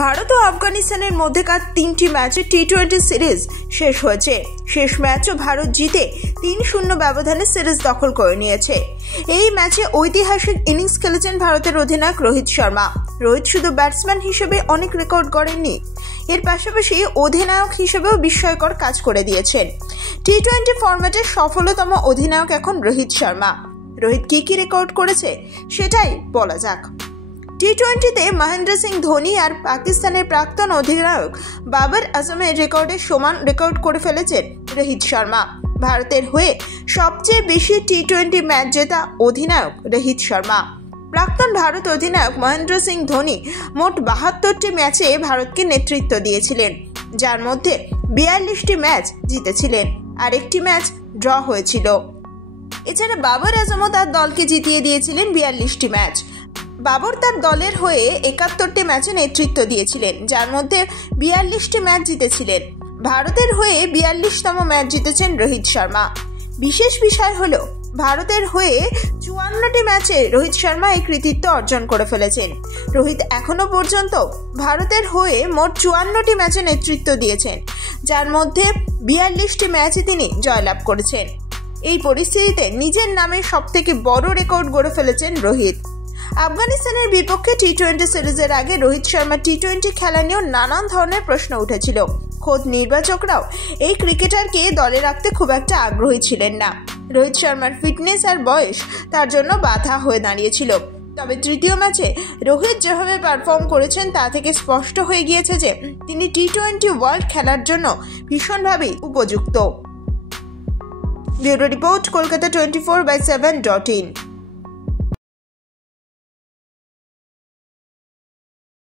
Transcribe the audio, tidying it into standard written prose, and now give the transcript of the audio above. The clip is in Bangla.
ভারত ও আফগানিস্তানের মধ্যেকার 3টি ম্যাচে টি-20 সিরিজ শেষ হয়েছে। শেষ ম্যাচও ভারত জিতে 3-0 ব্যবধানে সিরিজ দখল করে নিয়েছে। এই ম্যাচে ঐতিহাসিক ইনিংস খেলেছেন ভারতের অধিনায়ক রোহিত শর্মা। রোহিত শুধু ব্যাটসম্যান হিসেবে অনেক রেকর্ড গড়েননি, এর পাশাপাশি অধিনায়ক হিসেবেও বিস্ময়কর কাজ করে দিয়েছেন। টি-20 ফরম্যাটের সফলতম অধিনায়ক এখন রোহিত শর্মা। রোহিত কি রেকর্ড করেছে সেটাই বলা যাক। টি-20তে মহেন্দ্র সিং ধোনি আর পাকিস্তানের প্রাক্তন অধিনায়ক বাবর আজমের রেকর্ডের সমান রেকর্ড করে ফেলেছেন রোহিত শর্মা। ভারতের হয়ে সবচেয়ে বেশি টি-20 ম্যাচ জেতা অধিনায়ক রোহিত শর্মা। প্রাক্তন ভারত অধিনায়ক মহেন্দ্র সিং ধোনি মোট 72টি ম্যাচে ভারতকে নেতৃত্ব দিয়েছিলেন, যার মধ্যে 42টি ম্যাচ জিতেছিলেন আর একটি ম্যাচ ড্র হয়েছিল। এছাড়া বাবর আজমও তার দলকে জিতিয়ে দিয়েছিলেন 42টি ম্যাচ। বাবর তার দলের হয়ে 71টি ম্যাচে নেতৃত্ব দিয়েছিলেন, যার মধ্যে 42টি ম্যাচ জিতেছিলেন। ভারতের হয়ে 42তম ম্যাচ জিতেছেন রোহিত শর্মা। বিশেষ বিষয় হলো ভারতের হয়ে 54টি ম্যাচে রোহিত শর্মা এই কৃতিত্ব অর্জন করে ফেলেছেন। রোহিত এখনো পর্যন্ত ভারতের হয়ে মোট 54টি ম্যাচে নেতৃত্ব দিয়েছেন, যার মধ্যে 42টি ম্যাচে তিনি জয়লাভ করেছেন। এই পরিস্থিতিতে নিজের নামে সবথেকে বড় রেকর্ড গড়ে ফেলেছেন রোহিত। আফগানিস্তানের বিপক্ষে টি-20 সিরিজের আগে রোহিত শর্মা টি-20 খেলা নিয়েও নানান ধরনের প্রশ্ন উঠেছিল। খোদ নির্বাচকরাও এই ক্রিকেটারকে দলে রাখতে খুব একটা আগ্রহী ছিলেন না। রোহিত শর্মার ফিটনেস আর বয়স তার জন্য বাধা হয়ে দাঁড়িয়েছিল। তবে তৃতীয় ম্যাচে রোহিত যেভাবে পারফর্ম করেছেন তা থেকে স্পষ্ট হয়ে গিয়েছে যে তিনি টি-20 ওয়ার্ল্ড খেলার জন্য ভীষণভাবেই উপযুক্ত। Bureau report, Kolkata 24/7.in।